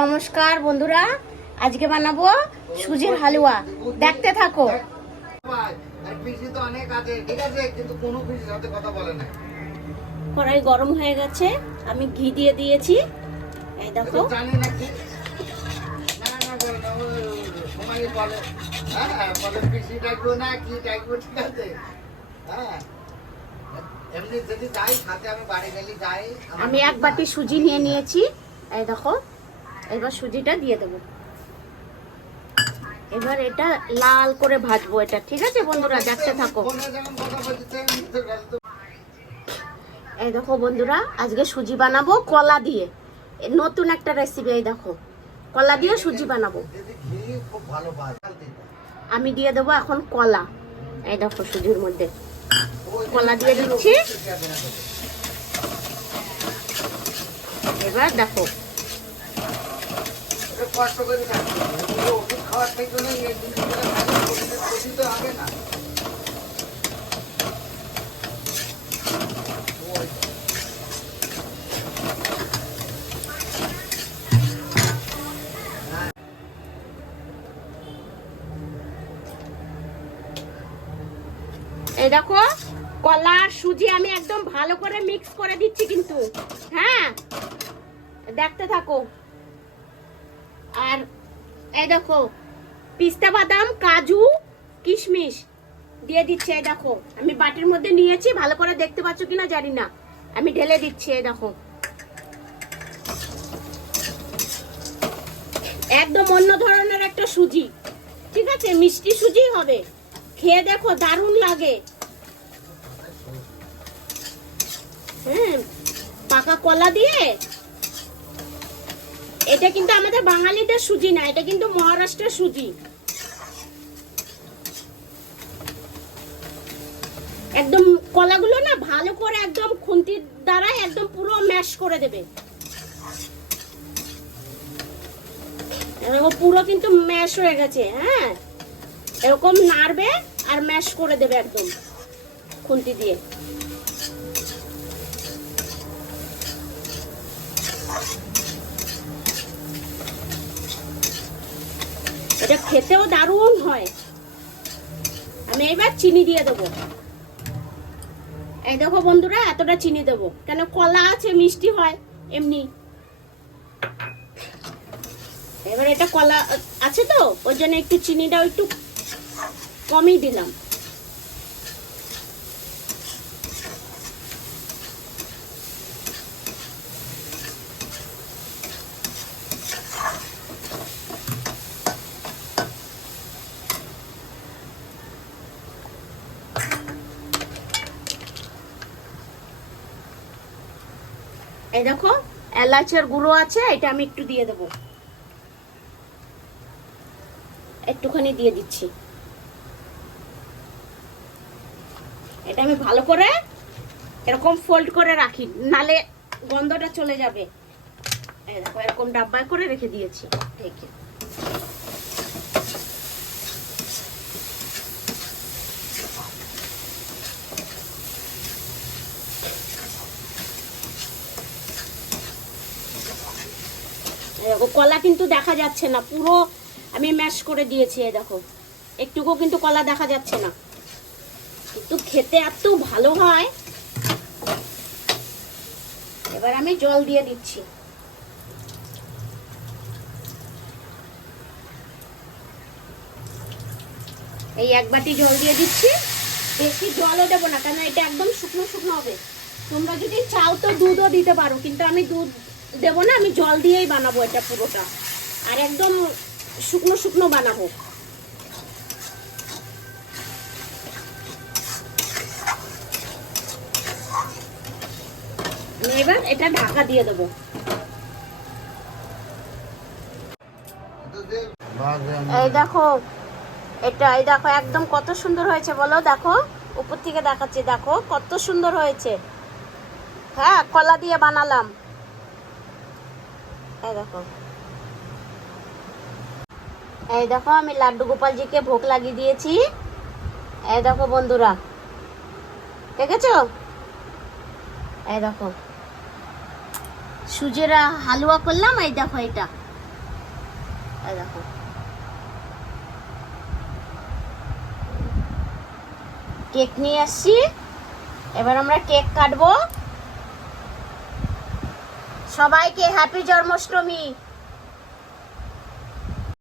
নমস্কার বন্ধুরা, আজকে বানাবো সুজির হালুয়া। দেখতে থাকো। কড়াই গরম হয়ে গেছে, আমি ঘি দিয়ে দিয়েছি। এই দেখো, আমি এক বাটি সুজি নিয়ে নিয়েছি। এই দেখো, এবার সুজিটা দিয়ে দেবো। এবার এটা লাল করে ভাজবো এটা, ঠিক আছে বন্ধুরা, দেখতে থাকো। এই দেখো বন্ধুরা, আজকে সুজি বানাবো কলা দিয়ে, নতুন একটা রেসিপি। এই দেখো, কলা দিয়ে সুজি বানাবো। আমি দিয়ে দেবো এখন কলা। এই দেখো, সুজির মধ্যে কলা দিয়ে দিচ্ছি। এবার দেখো, এই দেখো, কলা আর সুজি আমি একদম ভালো করে মিক্স করে দিচ্ছি কিন্তু, হ্যাঁ, দেখতে থাকো। আর এই দেখো, পিস্তা বাদাম, কাজু, কিশমিশ দিয়ে দিচ্ছি। এই দেখো, আমি বাটির মধ্যে নিয়েছি, ভালো করে দেখতে পাচ্ছ কিনা জানি না, আমি ঢেলে দিচ্ছি। এই দেখো, একদম অন্য ধরনের একটা সুজি, ঠিক আছে, মিষ্টি সুজি হবে। খেয়ে দেখো, দারুণ লাগে। পাকা কলা দিয়ে। এটা কিন্তু আমাদের বাঙালিদের সুজি না, এটা কিন্তু মহারাষ্ট্রের সুজি। একদম কলাগুলো না ভালো করে একদম খুন্তির দ্বারা একদম পুরো ম্যাশ করে দেবে। পুরো কিন্তু ম্যাশ হয়ে গেছে, হ্যাঁ, এরকম নাড়বে আর ম্যাশ করে দেবে একদম খুন্তি দিয়ে। এটা খেতেও দারুণ হয়। আমি এবার চিনি দিয়ে দেবো। এই দেখো বন্ধুরা, এতটা চিনি দেবো, কেন কলা আছে, মিষ্টি হয় এমনি। এবার এটা কলা আছে তো, ওই জন্য একটু চিনিটাও একটু কমই দিলাম। এই দেখো, এলাচের গুঁড়ো আছে, এটা আমি একটু দিয়ে দেবো, একটুখানি দিয়ে দিচ্ছি। এটা আমি ভালো করে এরকম ফোল্ড করে রাখি, নালে গন্ধটা চলে যাবে। এই দেখো, এরকম ডাব্বায় করে রেখে দিয়েছি ঢেকে। কলা কিন্তু দেখা যাচ্ছে না, পুরো আমি ম্যাশ করে দিয়েছি। এই দেখো, একটুকু কিন্তু কলা দেখা যাচ্ছে না, কিন্তু খেতে এত ভালো হয়। এবার আমি জল দিয়ে দিচ্ছি। এই এক বাটি জল দিয়ে দিচ্ছি, বেশি জলও দেবো না, কারণ এটা একদম শুকনো শুকনো হবে। তোমরা যদি চাও তো দুধও দিতে পারো, কিন্তু আমি দুধ দেবো না, আমি জল দিয়েই বানাবো এটা পুরোটা, আর একদম শুকনো শুকনো বানাবো। এবার এটা ঢাকা দিয়ে দেবো। এই দেখো, এটা এই দেখো, একদম কত সুন্দর হয়েছে বলো। দেখো, উপর থেকে দেখাচ্ছি, দেখো কত সুন্দর হয়েছে। হ্যাঁ, কলা দিয়ে বানালাম। এই দেখো, এই দেখো, আমি লাড্ডু গোপালজিকে ভোগ লাগিয়ে দিয়েছি। এই দেখো বন্ধুরা, দেখেছো? এই দেখো, সুজির হালুয়া করলাম। এই দেখো এটা, এই দেখো কেক নিয়ে আসছি। এবার আমরা কেক কাটবো। সবাইকে হ্যাপি জন্মাষ্টমী।